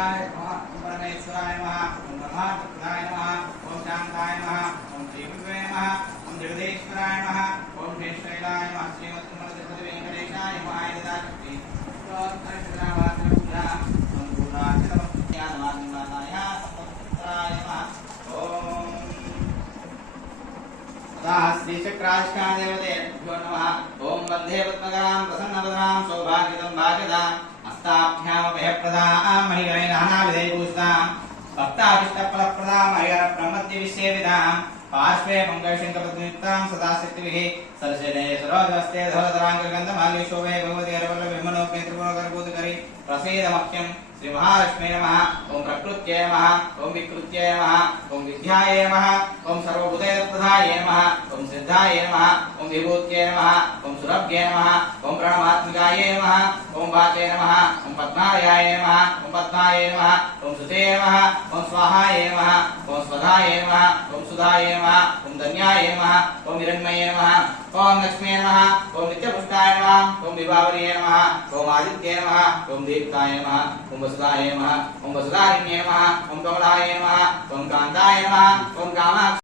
विद्याय नमः ओम परमेश्वराय नमः ओम ब्रह्मात्मकाय नमः ओम शांताय नमः ओम श्रीविष्णवे नमः ओम जगदीश्वराय नमः ओम श्रीशैलाय नमः श्रीमद् वेंकटेशाय नमः यदाशक्ति पूजा श्रीचक्राधिष्ठानदेवतेभ्यो नमः ओम वन्दे पद्मकरां प्रसन्नवदनां सौभाग्यदं भाग्यदां हस्ताभ्यामभयप्रदां महिगणै नानाविधैर्भूषितां भक्ताभिष्टफलप्रदां हरिहरब्रह्मद्यविषयविदां पार्श्वे मङ्गलशङ्खपद्मयुक्तां सदा शक्तिभिः सरसेने सरोजस्ते धवलधराङ्गगन्धमाल्यशोभे भगवति हरवल्लभविमनोपे त्रिपुरकरभूतकरी प्रसीदमह्यं श्री महालक्ष्मी नमः ओम प्रकृत्यै नमः ओम विकृत्यै नमः ओम विद्यायै नमः ओम सर्वभूतप्रदायै नमः ओम सिद्धायै नमः ओम विभूत्यै नमः ओम सुरभ्यै नमः ओम प्रणमात्मिकायै नमः ओम वाचे नमः ओम पद्मालयाय नमः ओम पद्मायै नमः ओम सुते नमः ओम स्वाहाय नमः ओम स्वधाय नमः ओम सुधाय नमः ओम धन्याय नमः ओम हिरण्मये नमः ओम लक्ष्मी नमः ओम नित्यपुष्टाय नमः ओम विभावर्ये नमः ओम आदित्ये नमः ओम दीप्ताय नमः ओम वसुदाय नमः ओम वसुधारिण्ये नमः ओम कमलाय नमः ओम कांताय नमः ओम कामाक्षी